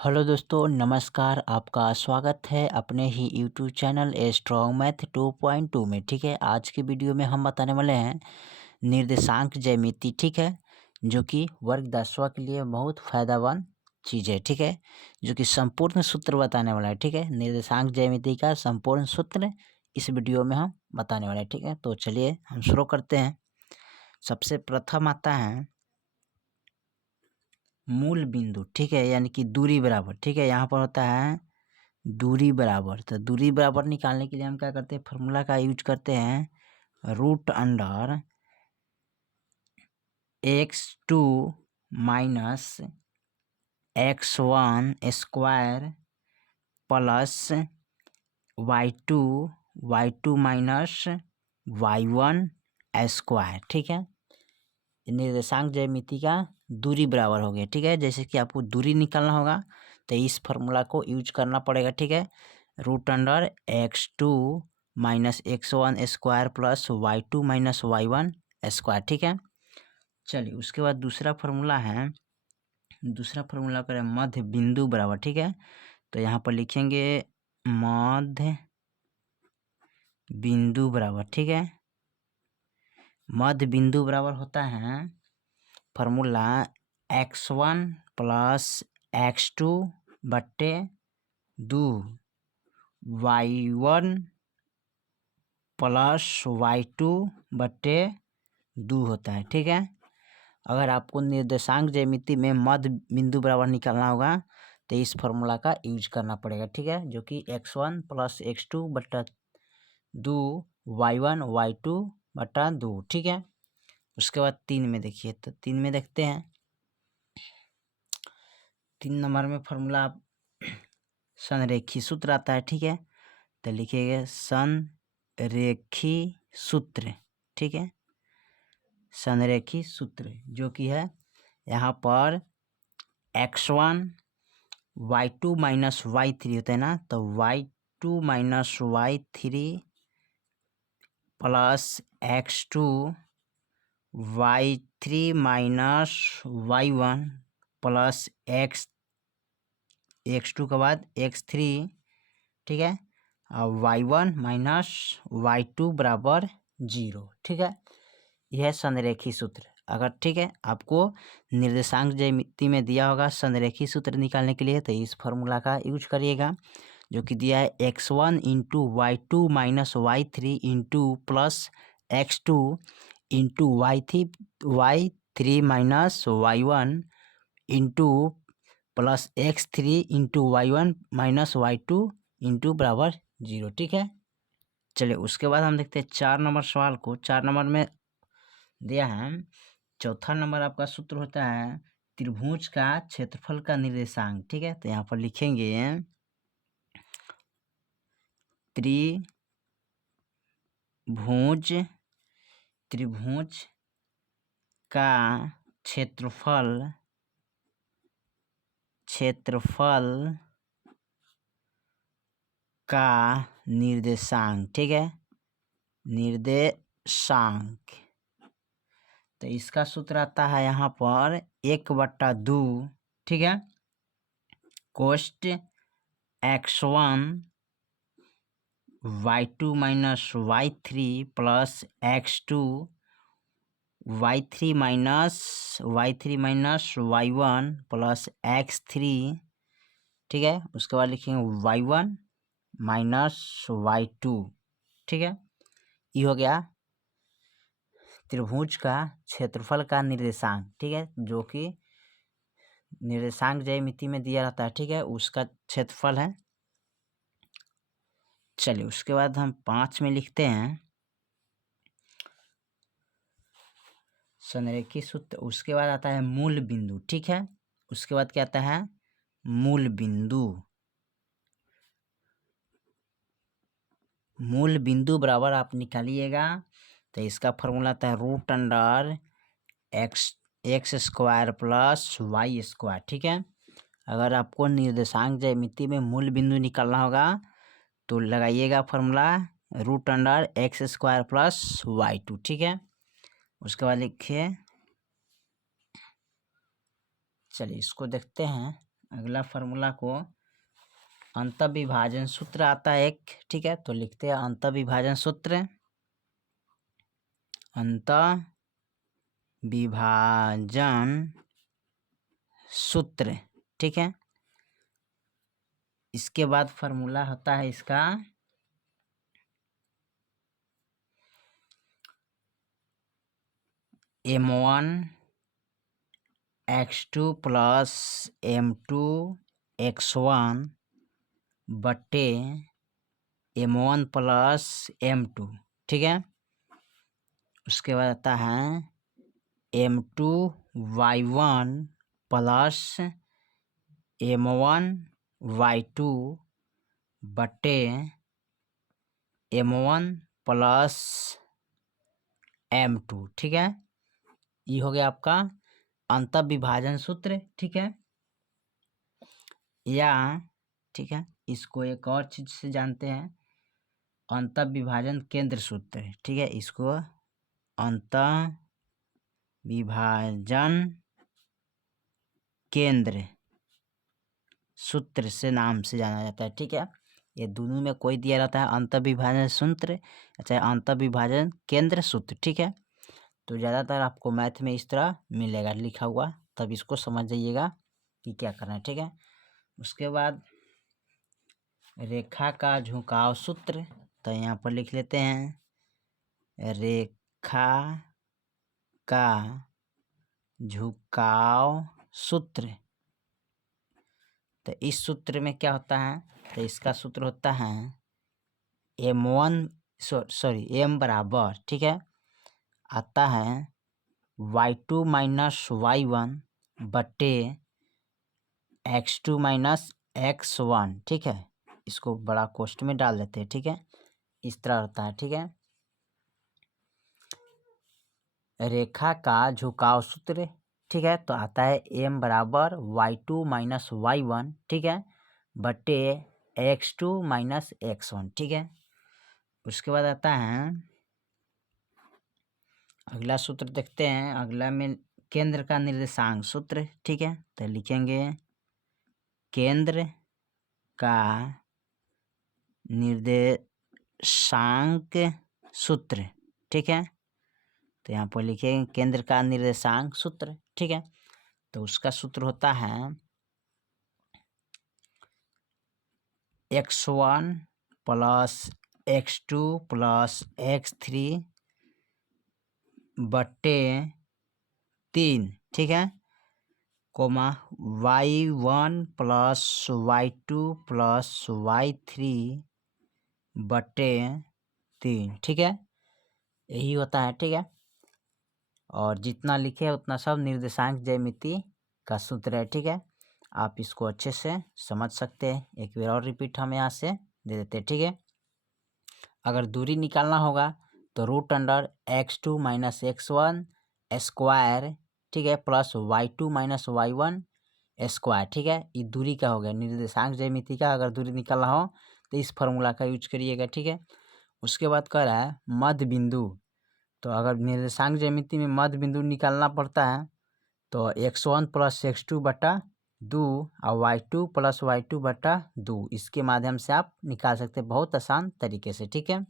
Hello दोस्तों, नमस्कार। आपका स्वागत है अपने ही YouTube channel a strong math 2.2 में। ठीक है, आज की वीडियो में हम बताने वाले हैं निर्देशांक ज्यामिति। ठीक है, जो कि वर्ग 10वां के लिए बहुत फायदेमंद चीज़ है। ठीक है, जो कि संपूर्ण सूत्र बताने वाला है। ठीक है, निर्देशांक ज्यामिति का संपूर्ण सूत्र इस वीडियो में हम बताने वाले हैं। ठीक है, तो चलिए हम शुरू करते हैं। सबसे प्रथम आता है मूल बिंदु। ठीक है, यानी कि दूरी बराबर। ठीक है, यहाँ पर होता है दूरी बराबर। तो दूरी बराबर निकालने के लिए हम क्या करते हैं, फॉर्मूला का यूज करते हैं root under x2 minus x1 square plus y2 minus y1 square. ठीक है, निर्देशांक ज्यामिति का दूरी बराबर हो गया। ठीक है, जैसे कि आपको दूरी निकालना होगा तो इस फार्मूला को यूज करना पड़ेगा। ठीक है, root under x2 minus x1 square plus y2 minus y1 square. ठीक है, चलिए उसके बाद दूसरा फार्मूला है, दूसरा फार्मूला करें मध्य बिंदु बराबर। ठीक है, तो यहाँ पर लिखेंगे मध्य बिंदु बराबर। ठीक है, मध्य बिंदु बराबर होता है फार्मूला x1 प्लस x2 बट्टे 2 y1 प्लस y2 बट्टे 2 होता है। ठीक है, अगर आपको निर्देशांक ज्यामिति में मध्य बिंदु बराबर निकालना होगा तो इस फार्मूला का यूज करना पड़ेगा। ठीक है, जो कि x1 प्लस x2 बट्टा 2 y1 y2 बट्टा 2। ठीक है, उसके बाद 3 में देखिए, तो 3 में देखते हैं। 3 नंबर में फार्मूला संरेखी सूत्र आता है। ठीक है, तो लिखिएगा संरेखी सूत्र। ठीक है, संरेखी सूत्र जो कि है यहाँ पर x1 y2 माइनस y3 होता है ना, तो y2 minus y3 plus x2 y3 minus y1 plus x2 के बाद x3। ठीक है, y1 माइनस y2 बराबर 0। ठीक है, यह संरेखी सूत्र। अगर ठीक है आपको निर्देशांक ज्यामिति में दिया होगा संरेखी सूत्र निकालने के लिए, तो इस फार्मूला का यूज करिएगा जो कि दिया है x1 into y2 minus y3 into plus x2 into y3 minus y1 into plus x3 into y1 minus y2 into बराबर 0। ठीक है, चलिए उसके बाद हम देखते हैं 4 नंबर सवाल को। 4 नंबर में दिया है, चौथा नंबर आपका सूत्र होता है त्रिभुज का क्षेत्रफल का निर्देशांक। ठीक है, तो यहाँ पर लिखेंगे त्रिभुज का क्षेत्रफल का निर्देशांक। ठीक है, निर्देशांक, तो इसका सूत्र आता है यहाँ पर 1/2। ठीक है, कोष्ट x1 y2 minus y3 plus x2 y3 minus y1 plus x3। ठीक है, उसके बाद लिखेंगे y1 माइनस y2। ठीक है, ये हो गया त्रिभुज का क्षेत्रफल का निर्देशांक। ठीक है, जो कि निर्देशांक ज्यामिति में दिया रहता है। ठीक है, उसका क्षेत्रफल है। चलिए उसके बाद हम 5 में लिखते हैं संरेखी सूत्र। उसके बाद आता है मूल बिंदु। ठीक है, उसके बाद क्या आता है मूल बिंदु। मूल बिंदु बराबर आप निकालिएगा तो इसका फॉर्मूला आता है root under X square plus Y square. ठीक है, अगर आपको निर्देशांक ज्यामिति में मूल बिंदु निकालना होगा तो लगाइएगा formula root under X square plus y2। ठीक है, उसके बाद लिखिए, चलिए इसको देखते हैं अगला फार्मूला को अंतःविभाजन सूत्र आता है एक, ठीक है। तो लिखते हैं अंतःविभाजन सूत्र, अंतःविभाजन सूत्र, ठीक है। इसके बाद फार्मूला होता है इसका m1 x2 plus m2 x1 बटे m1 प्लस m2, ठीक है। उसके बाद आता है m2 y1 plus m1 y2 बटे m1 प्लस m2, ठीक है। ये हो गया आपका अंतःविभाजन सूत्र, ठीक है। या ठीक है, इसको एक और चीज से जानते हैं, अंतःविभाजन केंद्र सूत्र, ठीक है। इसको अंतःविभाजन केंद्र सूत्र से नाम से जाना जाता है, ठीक है। ये दोनों में कोई दिया रहता है, अंतःविभाजन सूत्र चाहे अंतःविभाजन केंद्र सूत्र, ठीक है। तो ज़्यादातर आपको मैथ में इस तरह मिलेगा लिखा हुआ, तब इसको समझ जाइएगा कि क्या करना है, ठीक है। उसके बाद रेखा का झुकाव सूत्र, तो यहाँ पर लिख लेते हैं रेखा का झुकाव सूत्र। तो इस सूत्र में क्या होता है, तो इसका सूत्र होता है m बराबर, ठीक है, आता है y2 माइनस y1 बटे x2 माइनस x1, ठीक है। इसको बड़ा कोष्ठ में डाल देते हैं, ठीक है। इस तरह होता है, ठीक है। रेखा का झुकाव सूत्र, ठीक है, तो आता है m बराबर y2 माइनस y1, ठीक है, बटे x2 माइनस x1, ठीक है। उसके बाद आता है अगला सूत्र, देखते हैं अगला में केंद्र का निर्देशांक सूत्र, ठीक है। तो लिखेंगे केंद्र का निर्देशांक सूत्र, ठीक है। तो यहाँ पर लिखेंगे केंद्र का निर्देशांक सूत्र, ठीक है। तो उसका सूत्र होता है x1 plus x2 plus x3 बटे 3, ठीक है, coma y1 plus y2 plus y3 बटे 3, ठीक है। यही होता है, ठीक है। और जितना लिखे है उतना सब निर्देशांक ज्यामिति का सूत्र है, ठीक है। आप इसको अच्छे से समझ सकते हैं। एक बार और रिपीट हम यहाँ से दे देते हैं, ठीक है। अगर दूरी निकालना होगा तो root under x2 minus x1 square, ठीक है, plus y2 minus y1 square, ठीक है। ये दूरी का हो गया निर्देशांक ज्यामिति का। अगर दूरी निकालना हो तो इस फार्मूला का यूज करिएगा, ठीक है। उसके बाद कह रहा है मध्य बिंदु, तो अगर निर्देशांक ज्यामिति में मध्य बिंदु निकालना पड़ता है तो x1 प्लस x2 बटा 2 और y2 प्लस y2 बटा 2, इसके माध्यम से आप निकाल सकते हैं बहुत आसान तरीके से, ठीक है।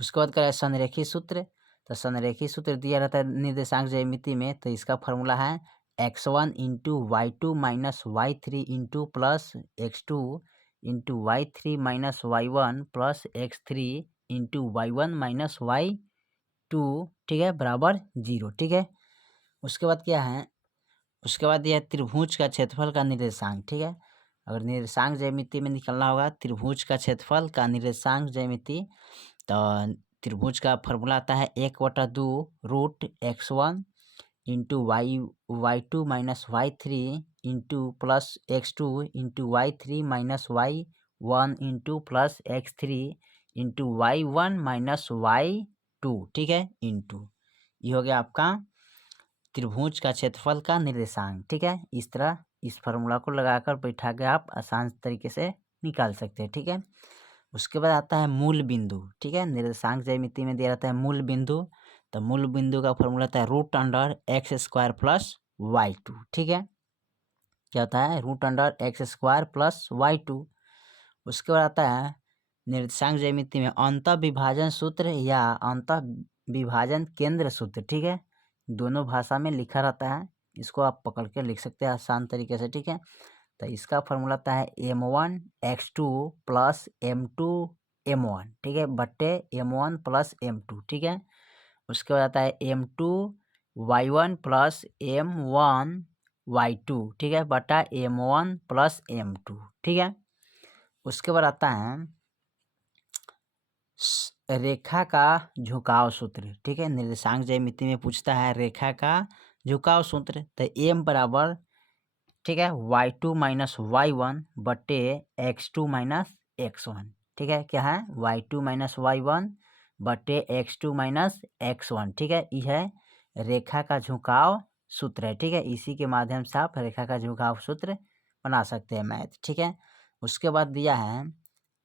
उसके बाद करें संरेखी सूत्र, तो संरेखी सूत्र दिया रहता है निर्देशांक ज्यामिति में, तो इसका फार्मूला है x1 into y2 minus y3 into plus x2 into y3 minus y1 plus x3 into y1 minus y2, ठीक है, बराबर 0, ठीक है। उसके बाद क्या है, उसके बाद यह त्रिभुज का क्षेत्रफल का निर्देशांक, ठीक है। अगर निर्देशांक ज्यामिति में निकलना होगा त्रिभुज का क्षेत्रफल का निर्देशांक ज्यामिति, तो त्रिभुज का फार्मूला आता है 1/2 root x1 into y2 minus y3 into plus x2 into y3 minus y1 into plus x3 into y1 minus y2, ठीक है, इंटू। ये हो गया आपका त्रिभुज का क्षेत्रफल का निर्देशांक, ठीक है। इस तरह इस फार्मूला को लगाकर बैठा के आप आसान तरीके से निकाल सकते हैं, ठीक है। उसके बाद आता है मूल बिंदु, ठीक है। निर्देशांक ज्यामिति में दिया रहता है मूल बिंदु, तो मूल बिंदु का फॉर्मूला होता है root under x square plus y2, ठीक है। क्या होता है, √x² प्लस y2। उसके बाद आता है निर्देशांक ज्यामिति में अंतः विभाजन सूत्र या अंतः विभाजन केंद्र सूत्र। ठीक है, दोनों भाषा में लिखा रहता है, इसको आप पकड़ के लिख सकते हैं आसान तरीके से। ठीक है, तो इसका फॉर्मूला आता है m1x2 प्लस m2 m1। ठीक है, बट्टे m1 प्लस m2। ठीक है, उसके बाद आता है m2 y1 plus m1 y2। ठीक है, बटा m1 प्लस m2। ठीक है, उसके बाद आता है रेखा का झुकाव सूत्र। ठीक है, निर्देशांक ज्यामिति में पूछता है रेखा का झुकाव सूत्र। तो m बराबर, ठीक है, y2 माइनस y1 बटे x2 माइनस x1। ठीक है, क्या है, y2 माइनस y1 बटे x2 माइनस x1। ठीक है, यह रेखा का झुकाव सूत्र है। ठीक है, इसी के माध्यम से आप रेखा का झुकाव सूत्र बना सकते हैं मैथ। ठीक है, उसके बाद दिया है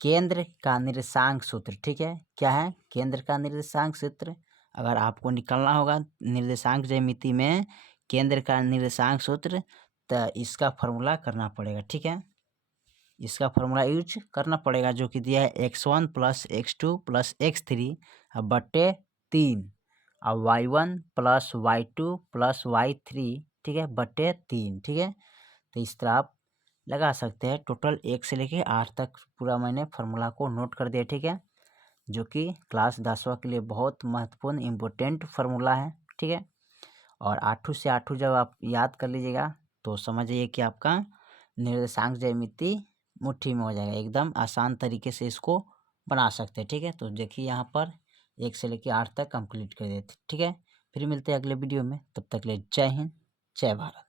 केंद्र का निर्देशांक सूत्र। ठीक है, क्या है, केंद्र का निर्देशांक सूत्र। अगर आपको निकालना होगा निर्देशांक ज्यामिति में केंद्र का निर्देशांक सूत्र, तो इसका फॉर्मूला करना पड़ेगा। ठीक है, इसका फॉर्मूला यूज करना पड़ेगा, जो कि दिया है x1 plus x2 plus x3 बट्टे 3 और y1 plus y2 plus y3। ठीक है, बट्टे 3। ठीक है, तो इस तरह आप लगा सकते हैं। टोटल 1 से लेके 8 तक पूरा मैंने फार्मूला को नोट कर दिया। ठीक है, जो कि क्लास 10वां के लिए बहुत महत्वपूर्ण इम्पोर्टेंट फार्मूला है। ठीक है, और 8 से 8 जब आप याद कर लीजिएगा तो समझिए कि आपका निर्देशांक ज्यामिति मुट्ठी में हो जाएगा। एकदम आसान तरीके से इसको बना सकते हैं। ठीक है, तो देखिए यहाँ पर 1 से लेके 8 तक कंप्लीट कर देते। ठीक है, फिर मिलते हैं अगले वीडियो में, तब तक के लिए जय हिंद, जय भारत।